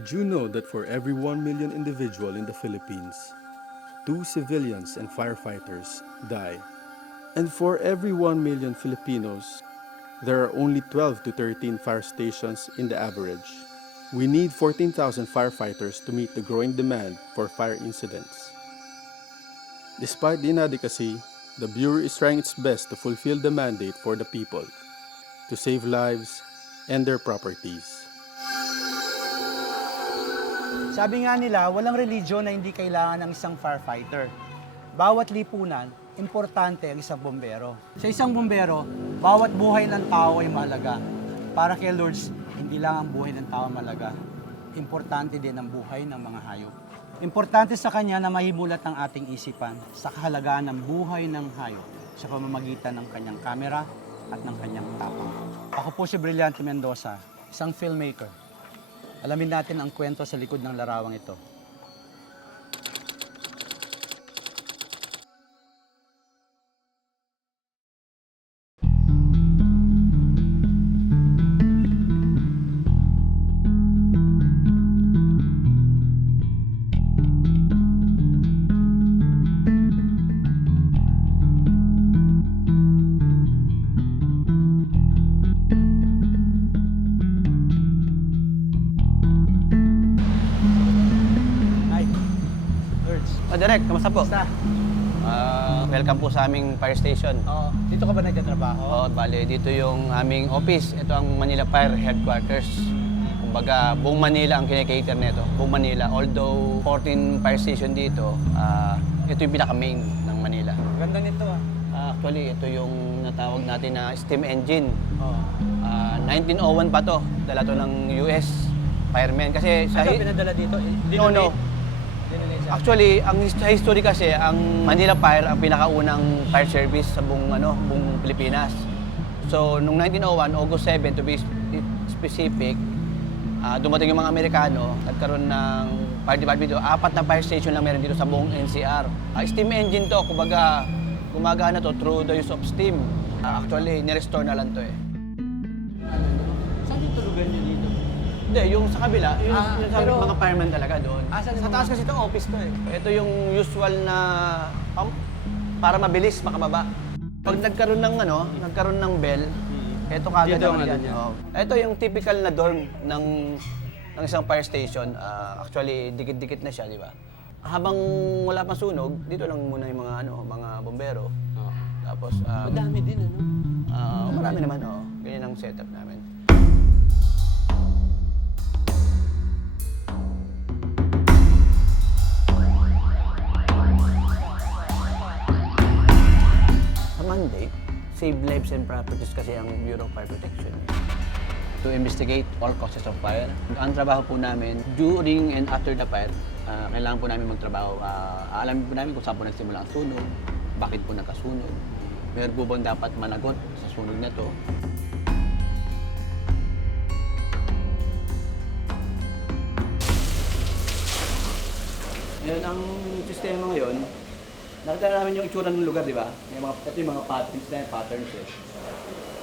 Did you know that for every 1 million individual in the Philippines, 2 civilians and firefighters die? And for every 1 million Filipinos, there are only 12 to 13 fire stations in the average. We need 14,000 firefighters to meet the growing demand for fire incidents. Despite the inadequacy, the Bureau is trying its best to fulfill the mandate for the people, to save lives and their properties. Sabi nga nila, walang religion na hindi kailangan ng isang firefighter. Bawat lipunan, importante ang isang bombero. Sa isang bombero, bawat buhay ng tao ay mahalaga. Para kay Lourdes, hindi lang ang buhay ng tao mahalaga. Importante din ang buhay ng mga hayop. Importante sa kanya na mahimulat ang ating isipan sa kahalagaan ng buhay ng hayop sa pamamagitan ng kanyang kamera at ng kanyang tapang. Ako po si Brillante Mendoza, isang filmmaker. Alamin natin ang kwento sa likod ng larawang ito. Direk, kamusta po? Basta. Welcome po sa aming fire station. Oo. Dito ka ba nagtatrabaho? Oo, bale, dito yung aming office. Ito ang Manila Fire Headquarters. Kumbaga, buong Manila ang kinikater nito. Buong Manila. Although 14 fire station dito, ito yung pinaka-main ng Manila. Ganda nito Actually, ito yung natawag natin na steam engine. Oo. 1901 pa to. Dala to ng US firemen. Kasi sa... Ano pinadala dito? No. Actually, ang history kasi, ang Manila Fire ang pinakaunang fire service sa buong Pilipinas. So, noong 1901, August 7 to be specific, dumating yung mga Amerikano, nagkaroon ng fire department dito. 4 na fire station lang meron dito sa buong NCR. Steam engine to, kumbaga, gumagana to through the use of steam. Actually, nirestore na lang to eh. Saan yung tulugan nyo dito? Hindi, yung sa kabila, yung sa pero, mga firemen talaga doon. Sa taas kasi itong office to eh. Ito yung usual na pump para mabilis makababa. Pag nagkaroon ng bell, ito kagad ang yan. Ito yung typical na dorm ng isang fire station. Actually, dikit-dikit na siya, di ba? Habang wala pang sunog, dito lang muna yung mga bombero. Tapos madami din marami naman, ganyan ang setup namin. Mandate, save lives and properties kasi ang Bureau of Fire Protection. To investigate all causes of fire. Ang trabaho po namin, during and after the fire, kailangan po namin magtrabaho. Aalamin po namin kung saan po nagsimula ang sunog, bakit po nagkasunog, meron po bang dapat managot sa sunog na to. Ngayon, ang sistema ngayon, nakita namin yung itsura ng lugar, di ba? Ito yung mga patterns eh.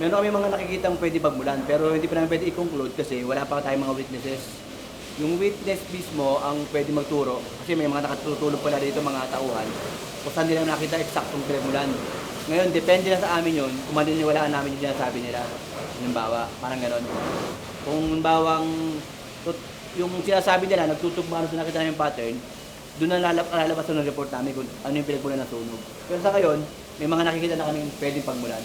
Meron kami mga nakikitang pwede pagmulan, pero hindi pa namin pwede i-conclude kasi wala pa tayong mga witnesses. Yung witness mismo ang pwede magturo, kasi may mga nakatutulog pala dito mga tauhan, kung saan nila nakita eksaktong pinagmulan. Ngayon, depende na sa amin yun, kung maniniwalaan namin yung sinasabi nila. Halimbawa, parang gano'n. Kung bawang, yung sinasabi nila, nagtutugma sa nakita namin pattern, doon na lalabas ng report namin kung ano yung pinagmulan ng sunog. Pero sa ngayon, may mga nakikita na kami pwedeng pagmulan.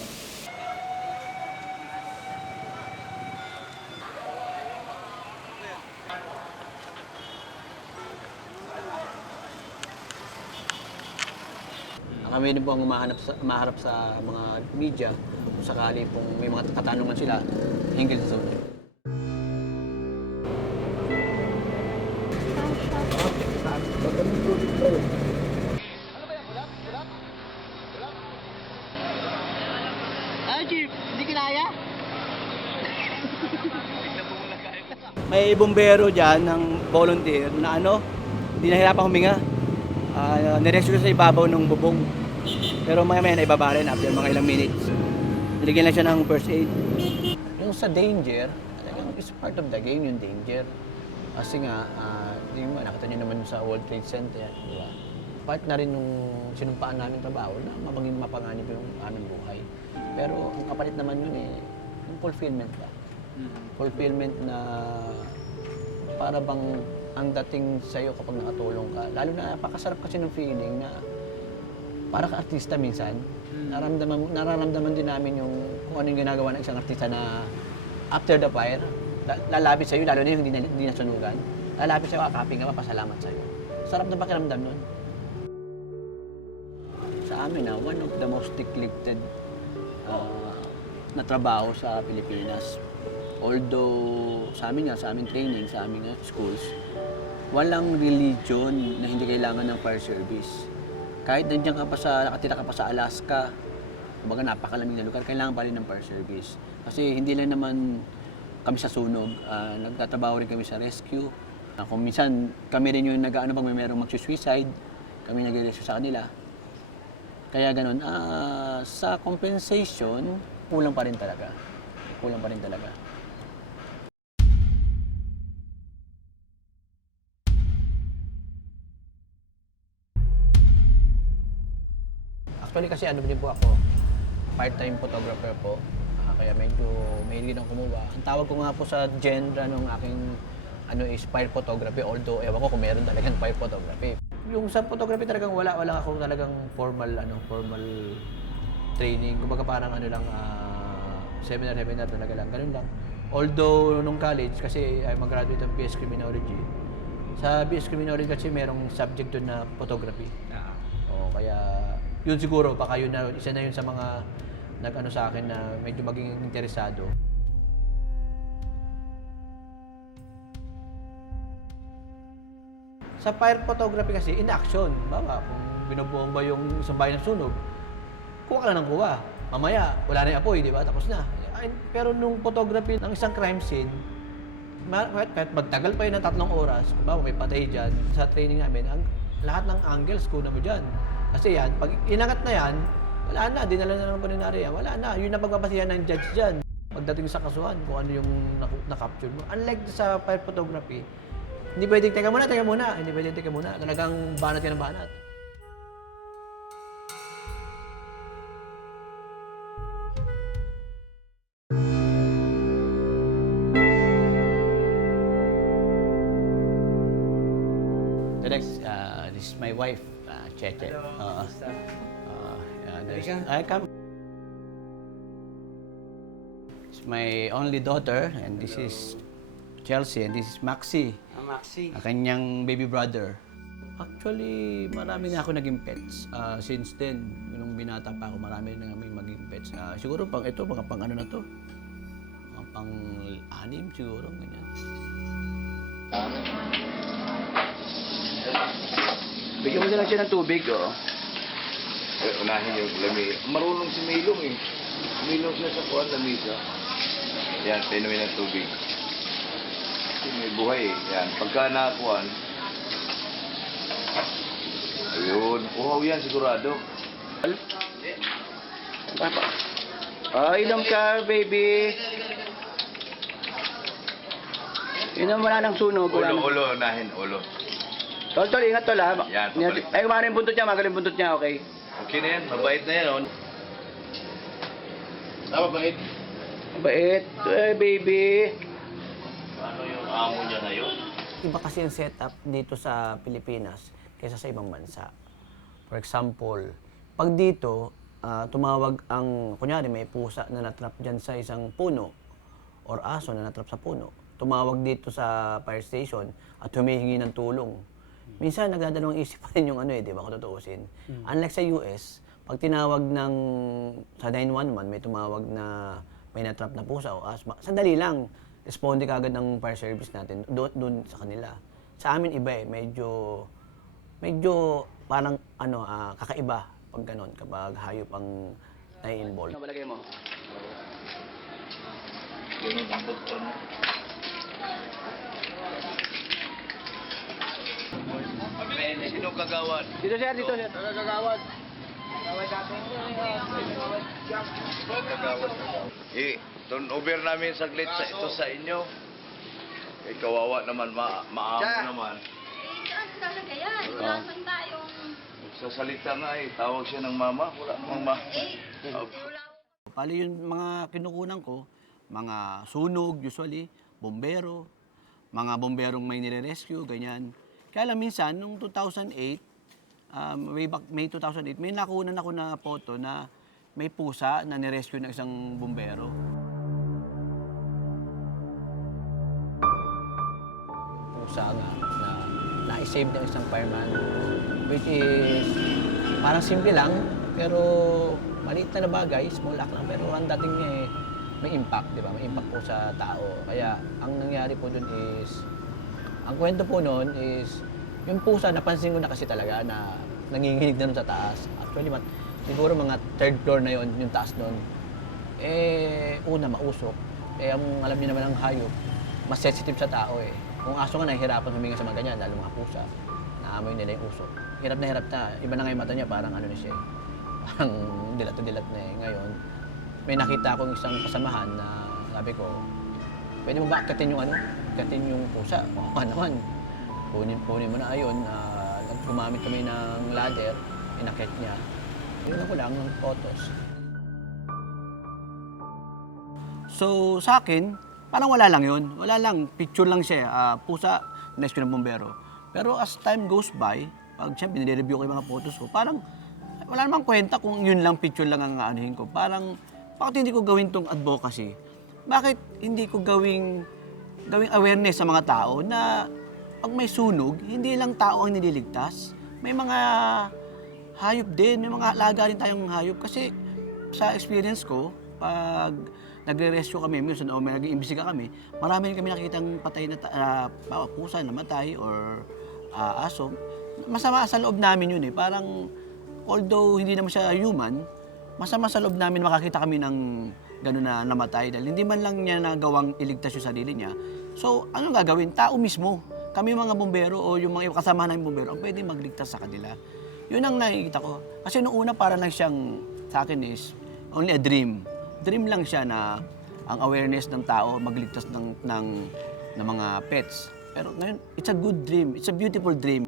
Kami din po ang maharap sa mga media kung sakali pong may mga katanungan sila hinggil sa sunog. Chief, hindi kinaya? May bombero dyan ng volunteer na hindi nahirapan huminga. Nirescue sa ibabaw ng bubong. Pero maya-maya na ibaba rin after mga ilang minutes. Niligyan lang siya ng first aid. Yung sa danger, talagang is part of the game yung danger. Kasi nga, di ba, nakita nyo naman sa World Trade Center, di ba? Part na rin nung sinumpaan namin trabaho na maging mapanganib yung aming buhay. Pero ang kapalit naman yun yung fulfillment ba? Fulfillment na para bang ang dating sa'yo kapag nakatulong ka. Lalo na napakasarap kasi ng feeling na para ka artista minsan, nararamdaman din namin yung kung ano yung ginagawa ng isang artista na after the fire, lalapit sa'yo, lalo na yung hindi nasunugan, lalapit sa'yo, kakaping ka, papasalamat sa'yo. Sarap na pakiramdam nun. Sa amin one of the most neglected na trabaho sa Pilipinas. Although sa amin training, sa aming schools, walang religion na hindi kailangan ng fire service. Kahit nandiyan ka pa nakatira ka pa sa Alaska, kumbaga napakalamig na lugar, kailangan pa rin ng fire service. Kasi hindi lang naman kami sa sunog, nagtatrabaho rin kami sa rescue. Kung minsan, kami rin yung nag-ano pag may merong magsusuicide, kami nag-rescue sa kanila. Kaya ganun, sa compensation, kulang pa rin talaga. Kulang pa rin talaga. Actually kasi ano din po ako, part-time photographer po. Kaya medyo mahilig ng kumuha. Ang tawag ko nga po sa genre ng aking is fire photography, although ewan ko kung meron talagang fire photography. Yung sa photography talagang wala ako talagang formal training. Kumbaga parang seminar talaga lang, ganun lang. Although nung college kasi ay mag-graduate ng BS Criminology. Sa BS Criminology kasi merong subject doon na photography. Kaya yun siguro baka yun na isa na yun sa mga nag-ano sa akin na medyo maging interesado. Sa fire photography kasi in action, bawa kung binubomba yung isang bahay ng sunog, kuha ka lang ng kuha. Mamaya, wala na yung apoy, di ba? Tapos na. Pero nung photography ng isang crime scene, kahit magtagal pa yun ng 3 oras, kung ba may patay dyan, sa training namin, lahat ng angles kuna mo dyan. Kasi yan, pag inangat na yan, wala na, dinala na ng paninari yan, wala na. Yun na pagbabasihan ng judge dyan. Pagdating sa kasuhan, kung ano yung na-capture mo. Unlike sa fire photography, hindi pwedeng teka muna. Hindi pwedeng teka muna. Talagang banat yan ng banat. The next, this is my wife, Cheche. I come. It's my only daughter, and this is Chelsea, and this is Maxi. Maxi. Kanyang baby brother. Actually, marami na ako naging pets. Since then, nung binata pa ako, marami na kami maging pets. Siguro mga pang ano na to? Mga pang-6 siguro, ganyan. Bigyan mo na lang siya ng tubig, Unahin yung lamig. Marunong si Milong eh. Milong siya sa kuwan, lamisa. Yan, pinumin ng tubig. Kasi may buhay eh. Yan, pagka nakakuhan, ayun, uhaw yan sigurado. Inom ka, baby. Inom mo na ng sunog. Ulo, unahin, ulo. Tol, ingat tol ha. Yan, papalik. Ay, kumakain yung buntot niya, magaling buntot niya, okay? Okay na yan, mabait na yan. Mabait. Mabait. Baby. Ano yung amo niya ngayon? Iba kasi yung setup dito sa Pilipinas kaysa sa ibang bansa. For example, pag dito, tumawag kunyari may pusa na natrap dyan sa isang puno or aso na natrap sa puno, tumawag dito sa fire station at humihingi ng tulong. Minsan nagdadalawang isip pa rin yung di ba, kung tutuusin. Unlike sa US, pag tinawag sa 911, may tumawag na may natrap na pusa o asma, sandali lang, responde ka agad ng fire service natin doon sa kanila. Sa amin iba medyo parang kakaiba pag ganon, kapag hayop ang nai-involve. Ano balagay mo? Ganun ang doktor mo. Sino kagawad? Dito sir. Kagawad. Turn over namin saglit ito sa inyo. Eh, kawawa naman, maamo naman. Saan talaga yan? Wala naman tayong... Sasalita nga eh, tawag siya ng mama. Wala namang ma. Wala Pali yung mga kinukunan ko, mga sunog usually, bombero, mga bomberong may nire-rescue, ganyan. Kaya lang minsan, noong 2008, way back May 2008, may nakunan ako na photo na may pusa na nirescue ng isang bombero. Pusa nga na na-save ng isang fireman, which is parang simple lang, pero maliit na bagay, small act lang, pero ang dating niya may impact, di ba? May impact po sa tao. Kaya ang nangyari po dun is, ang kwento po nun is, yung pusa, napansin ko na kasi talaga na nanginginig na nun sa taas. Actually, siguro mga third floor na yon yung taas nun. Una, mausok. Ang alam niyo naman ang hayop, mas sensitive sa tao eh. Kung aso nga, nahihirapan huminga sa mga ganyan, lalo mga pusa. Naamoy nila yung usok. Hirap na. Iba na nga yung mata niya, parang ano na siya eh. Parang dilat na dilat na eh. Ngayon, may nakita akong isang kasamahan na sabi ko, pwede mo ba akatin yung akatin yung pusa? Oo naman. Punin mo na ayun. Gumamit kami ng ladder, inakit niya. Yun ko lang ng photos. So sa akin, parang wala lang yun. Wala lang, picture lang siya. Pusa, rescue ng bombero. Pero as time goes by, pag siyempre nire-review ko yung mga photos ko, parang wala namang kwenta kung yun lang, picture lang ang aanihin ko. Parang, bakit hindi ko gawin tong advocacy? Bakit hindi ko gawing awareness sa mga tao na pag may sunog, hindi lang tao ang nililigtas. May mga hayop din, may mga alaga rin tayong hayop. Kasi sa experience ko, pag nagre-rescue kami, minsan o may nag-iimbestiga kami, marami rin kami nakikitang patay na pusa, namatay, or aso. Masama sa loob namin yun eh. Parang, although hindi naman siya human, masama sa loob namin makakita kami ng gano'n na namatay dahil hindi man lang niya nagawang iligtas yung sarili niya. So, anong gagawin? Tao mismo. Kami mga bombero o yung mga kasama ng bombero ang pwede magligtas sa kanila. Yun ang nakikita ko. Kasi noong una para lang siyang, sa akin is, only a dream. Dream lang siya na ang awareness ng tao magligtas ng mga pets. Pero ngayon, it's a good dream. It's a beautiful dream.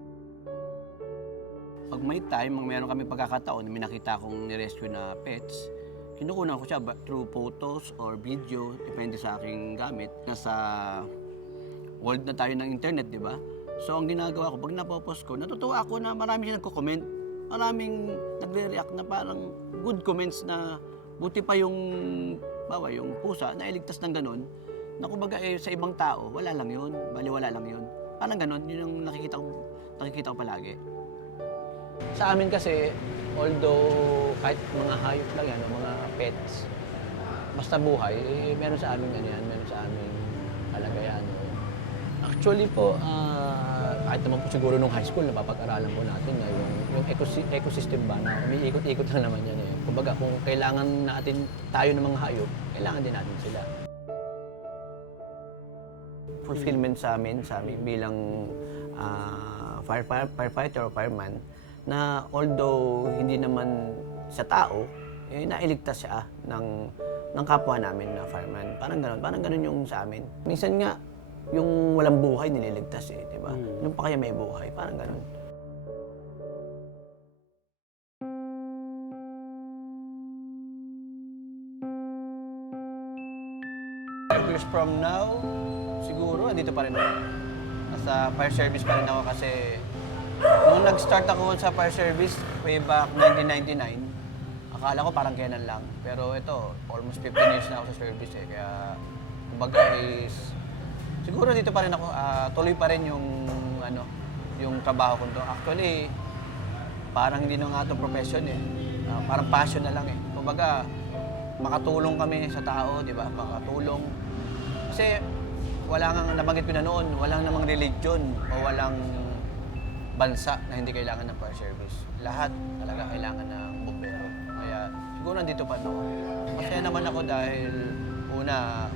Pag may time, meron kami pagkakataon, may nakita akong nirescue na pets, kinukunan ko siya through photos or video, depende sa aking gamit. Nasa world na tayo ng internet, di ba? So ang ginagawa ko, pag napopost ko, natutuwa ako na marami siya nagko-comment. Maraming nagre-react na parang good comments na buti pa yung pusa na iligtas ng ganun, na kumbaga sa ibang tao, wala lang yun, baliwala lang yun. Parang ganun, yun yung nakikita ko palagi. Sa amin kasi, although kahit mga hayop lang yan, mga pets, basta buhay, meron sa amin yan, meron sa amin halaga yan. Actually po, kahit naman po siguro nung high school, napapag-aralan po natin na yung ecosystem ba na umiikot-ikot lang naman yan eh. Kumbaga, kung kailangan natin tayo ng mga hayop, kailangan din natin sila. Fulfillment sa amin bilang firefighter o fireman, na although hindi naman sa tao, nailigtas siya ng kapwa namin na fireman. Parang ganun yung sa amin. Minsan nga, yung walang buhay nililigtas eh, di ba? Yung pa kaya may buhay, parang ganun. 5 years from now, siguro, andito pa rin ako. Nasa fire service pa rin ako kasi nung nag-start ako sa fire service way back 1999, akala ko parang kailan lang. Pero ito, almost 15 years na ako sa service eh. Kaya, kumbaga is, siguro dito pa rin ako, tuloy pa rin yung trabaho ko doon. Actually, parang hindi na nga itong profession eh. Parang passion na lang eh. Kumbaga, makatulong kami sa tao, di ba? Makatulong. Kasi wala nga, nabanggit ko na noon, walang namang religion o walang bansa na hindi kailangan ng fire service. Lahat talaga kailangan ng bombero. Kaya siguro nandito pa ako. Masaya naman ako dahil una,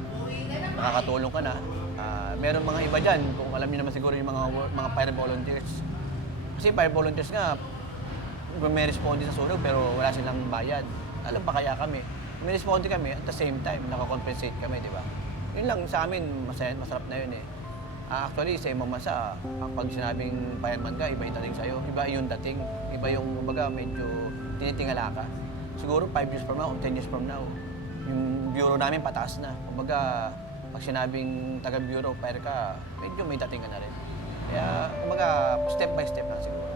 nakakatulong ka na. Meron mga iba dyan, kung alam niyo naman siguro yung mga fire volunteers. Kasi fire volunteers nga, may responde sa sunog pero wala silang bayad. Alam pa kaya kami. May responde kami at the same time, nakakompensate kami, di ba? Yun lang sa amin, masarap na yun eh. Actually, sa ibang bansa, pag sinabing fireman ka, iba yung dating sa'yo. Iba yung dating. Iba yung, kumbaga, medyo tinitingala ka. Siguro 5 years from now, 10 years from now, yung bureau namin pataas na. Kumbaga, pag sinabing taga-bureau, fire ka, medyo may dating ka na rin. Kaya, kumbaga, step by step lang siguro.